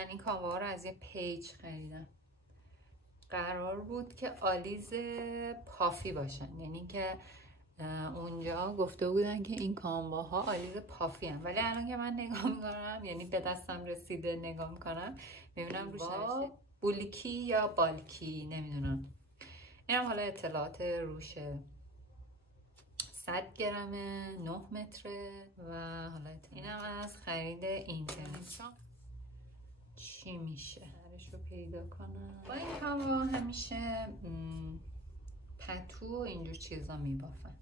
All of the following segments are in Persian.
من این کانوا رو از یه پیج خریدم. قرار بود که آلیز پافی باشن، یعنی که اونجا گفته بودن که این کانواها آلیز پافی هم، ولی الان که من نگاه میکنم، یعنی به دستم رسیده نگاه میکنم، میبینم روش نوشته بولکی یا بالکی، نمیدونم. اینم حالا اطلاعات روشه. 100 گرمه، 9 متره و حالا اینم از خرید اینترنت. چی میشه؟ هرش رو پیدا کنم. با این کانوا همیشه پتو و اینجور چیزا میبافن،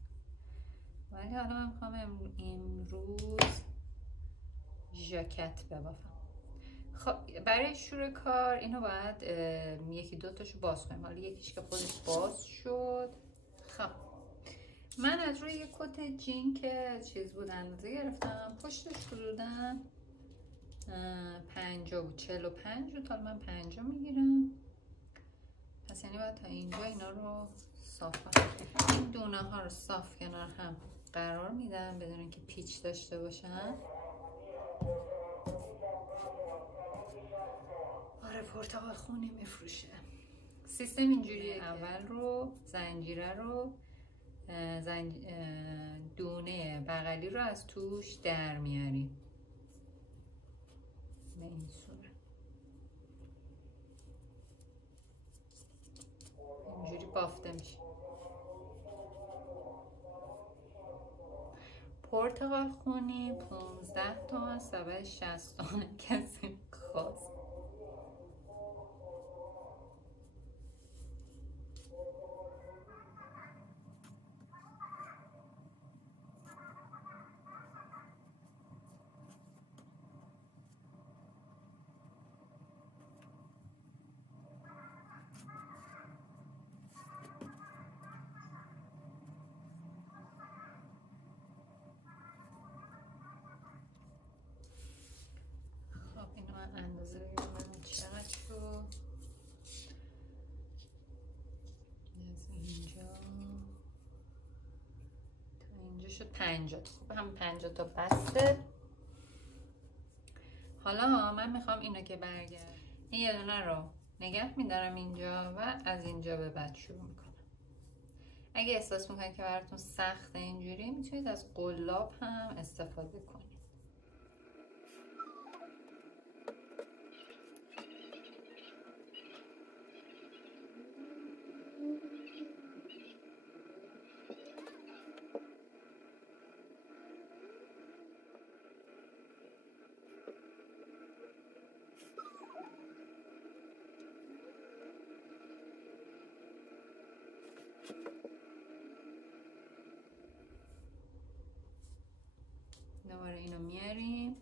ولی حالا من میخوام امروز ژاکت ببافم. خب برای شروع کار اینو باید یکی دو تاشو باز کنیم. حالا یکیش که خودش باز شد. خب من از روی یک کت جین که چیز بود اندازه گرفتم، پشتش حدوداً 50 بود، 45 بود، حالا من 50 میگیرم. پس یعنی باید تا اینجا اینا رو صاف کنم. این دونه ها رو صاف کنار هم قرار میدم بدون اینکه پیچ داشته باشن. آره پرتقال خونی میفروشه. سیستم اینجوریه، اول رو زنجیره رو دونه بغلی رو از توش در میاریم به این صورت. اینجوری بافته میشه. پرتقال خونی 15 تومن، 760 تومن کسی خواست. اندازه بگیرم چقدر شد. از اینجا تا اینجا شد 50 تا. خب هم 50 تا بسته. حالا من میخوام اینو که برگرد، این یه دونه رو نگه میدارم اینجا و از اینجا به بعد شروع میکنم. اگه احساس میکنید که براتون سخته اینجوری، میتونید از قلاب هم استفاده کنید. دوباره اینو میاریم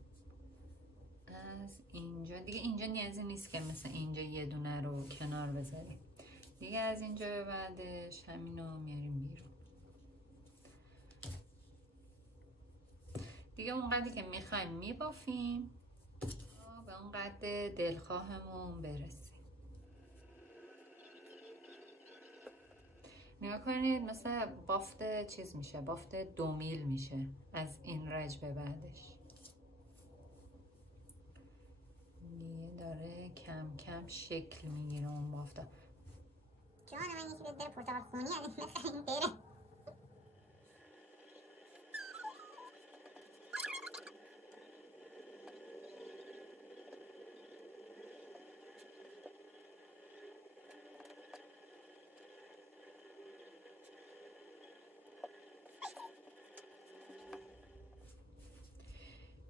از اینجا. دیگه اینجا نیازی نیست که مثل اینجا یه دونه رو کنار بذاریم دیگه. از اینجا به بعدش همینو میاریم بیرون دیگه. اونقدری که میخوایم میبافیم به اون قد دلخواهمون برسیم. نگاه کنید مثل بافت چیز میشه، بافت 2 میل میشه از این رج به بعدش. داره کم کم شکل میگیره اون بافت. جان من یکی بره پرتقال خونی از این بخریم بره.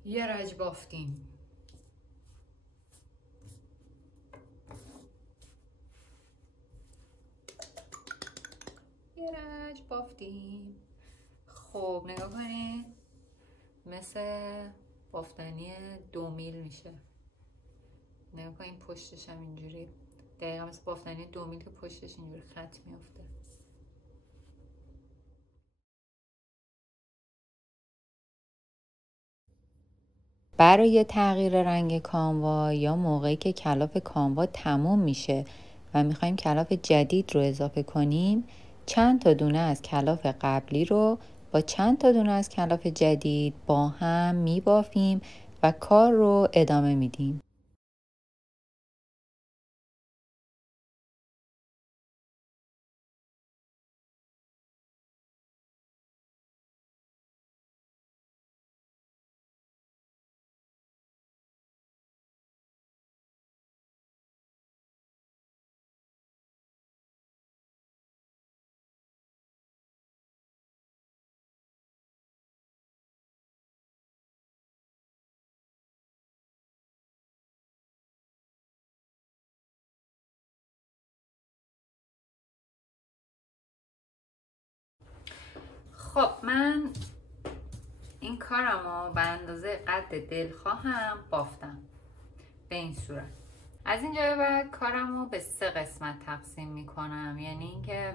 یه رج بافتیم. خب نگاه کنید مثل بافتنی 2 میل میشه. نگاه کنید پشتش هم اینجوری دقیقا مثل بافتنی 2 میل که پشتش اینجوری خط میافته. برای تغییر رنگ کانوا یا موقعی که کلاف کانوا تموم میشه و میخوایم کلاف جدید رو اضافه کنیم، چند تا دونه از کلاف قبلی رو با چند تا دونه از کلاف جدید با هم میبافیم و کار رو ادامه میدیم. خب من این کارمو به اندازه قد دلخواهم بافتم به این صورت. از اینجا به بعد کارمو به 3 قسمت تقسیم میکنم، یعنی اینکه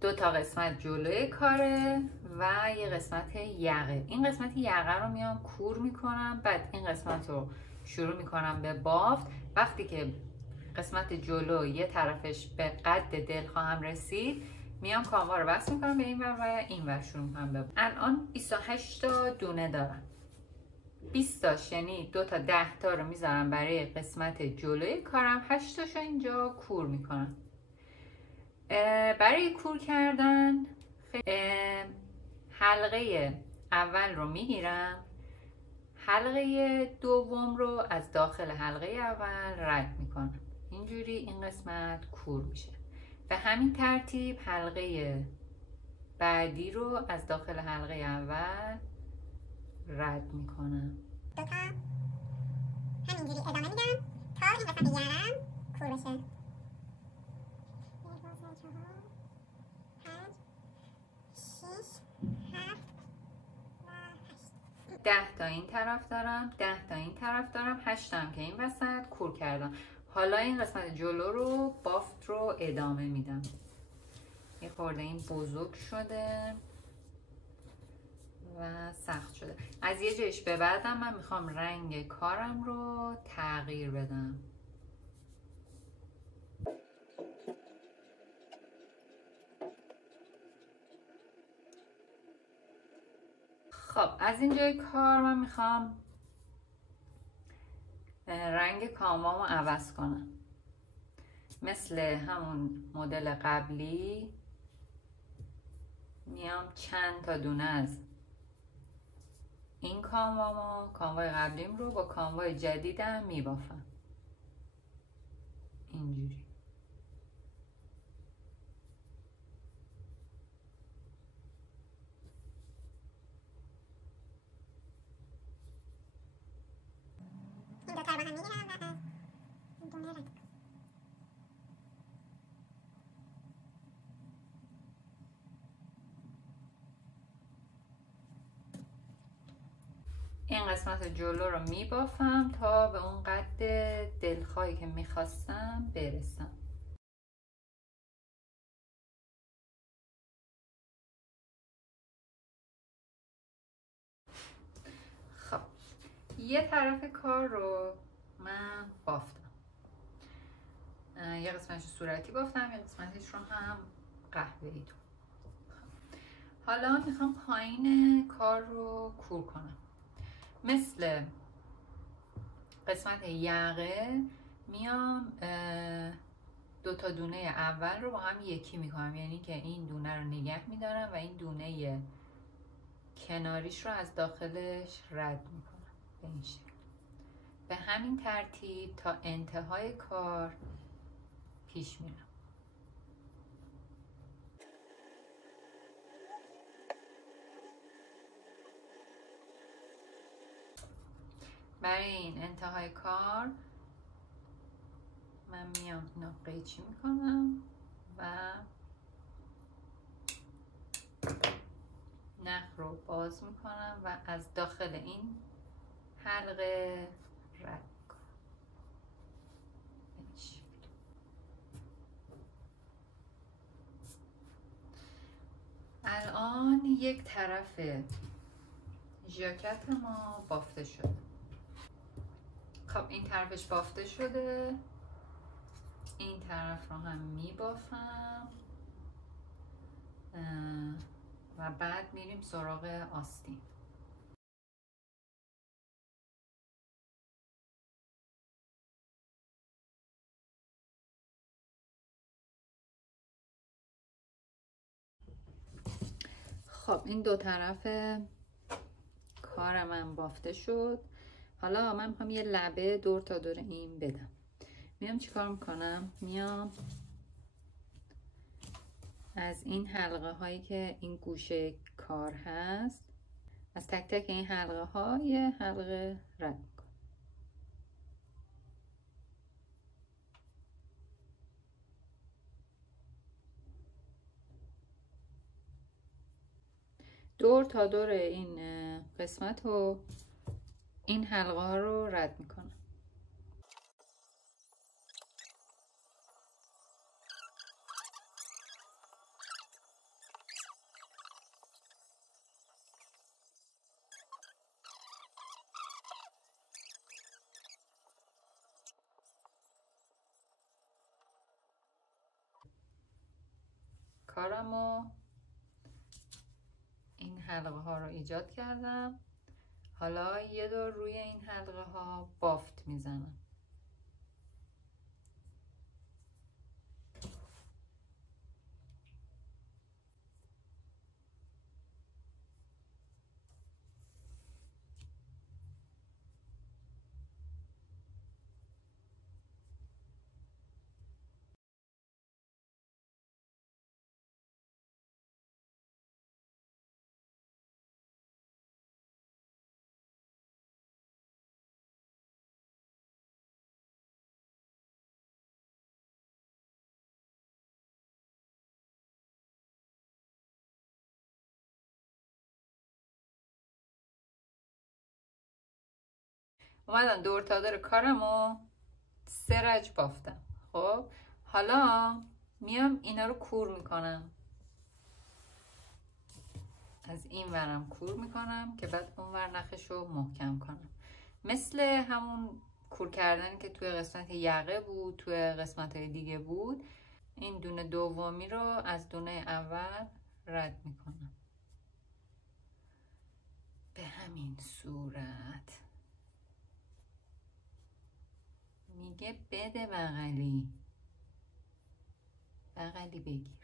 2 تا قسمت جلوی کاره و یه قسمت یقه. این قسمت یقه رو میام کور میکنم، بعد این قسمت رو شروع میکنم به بافت. وقتی که قسمت جلو یه طرفش به قد دلخواهم رسید، میام کاموا رو بس میکنم به این ور و این ور شروع میکنم به بافت. الان 28 تا دونه دارم. 20 تاش یعنی 2 تا 10 تا رو میذارم برای قسمت جلوی کارم، 8 تاشو اینجا کور میکنم. برای کور کردن حلقه اول رو میگیرم، حلقه دوم رو از داخل حلقه اول رد میکنم، اینجوری این قسمت کور میشه. به همین ترتیب حلقه بعدی رو از داخل حلقه اول رد میکنم. دوتا همینجوری ادامه میدم تا این قسمت یقم کور بشه. 10 تا این طرف دارم، 10 تا این طرف دارم، 8 تا هم که این وسط کور کردم. حالا این قسمت جلو رو بافت رو ادامه میدم. یه خورده این بزرگ شده و سخت شده. از یه جایش به بعدم من میخوام رنگ کارم رو تغییر بدم. خب از اینجای کار من میخوام رنگ کاموامو عوض کنم. مثل همون مدل قبلی میام چند تا دونه از این کاموای قبلیم رو با کاموای جدیدم میبافم اینجوری. این دوتا رو با هم میگیرم و از این دونه رنگ. این قسمت جلو رو میبافم تا به اون قد دلخواهی که میخواستم برسم. خب یه طرف کار رو من بافتم، یه قسمتش صورتی بافتم، یه قسمتش رو هم قهوه‌ای. حالا میخوام پایین کار رو کور کنم. مثل قسمت یقه میام 2 تا دونه اول رو با هم یکی میکنم، یعنی که این دونه رو نگه میدارم و این دونه کناریش رو از داخلش رد میکنم به این شکل. به همین ترتیب تا انتهای کار پیش میرم. برای این انتهای کار من میام اینو قیچی میکنم و نخ رو باز میکنم و از داخل این حلقه رد میکنم. الان یک طرف ژاکت ما بافته شده. خب این طرفش بافته شده، این طرف رو هم میبافم و بعد میریم سراغ آستین. خب این دو طرف کار من بافته شد. حالا من میخوام یه لبه دور تا دور این بدم. میام چیکار میکنم؟ میام از این حلقه هایی که این گوشه کار هست، از تک تک این حلقه ها یه حلقه رد میکنم. دور تا دور این قسمت و این حلقه ها رو رد میکنم. کارمو این حلقه ها رو ایجاد کردم. حالا یه دور روی این حلقه ها بافت میزنم. اومدم دور تا دور کارمو 3 رج بافتم. خب حالا میام اینا رو کور میکنم. از این ورم کور میکنم که بعد اون ور نخش رو محکم کنم. مثل همون کور کردن که توی قسمت یقه بود، توی قسمت های دیگه بود. این دونه دومی رو از دونه اول رد میکنم به همین صورت. میگه بده بغلی بگیر.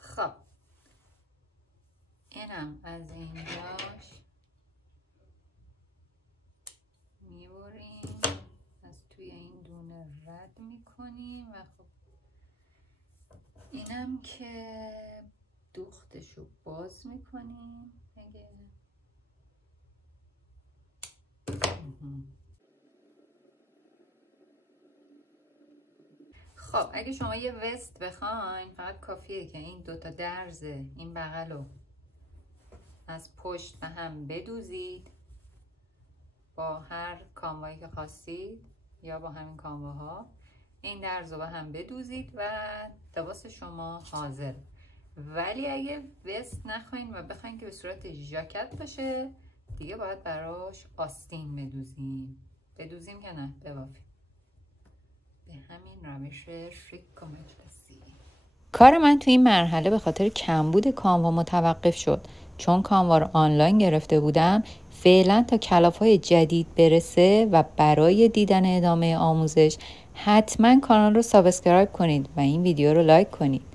خب اینم از اینجاش میبریم، از توی این دونه رد میکنیم و خب اینم که دوختشو باز میکنیم. خب اگه شما یه وست بخواین فقط کافیه که این دوتا درز این بغل رو از پشت به هم بدوزید با هر کاموایی که خواستید یا با همین کامواها. این درز رو به هم بدوزید و لباس شما حاضر. ولی اگه وست نخواین و بخواین که به صورت ژاکت باشه دیگه باید براش آستین بدوزیم که نه ببافیم. به همین روش شیک و مجلسی. کار من تو این مرحله به خاطر کمبود کانوا متوقف شد. چون کانوا رو آنلاین گرفته بودم، فعلا تا کلاف‌های جدید برسه و برای دیدن ادامه آموزش حتما کانال رو سابسکرایب کنید و این ویدیو رو لایک کنید.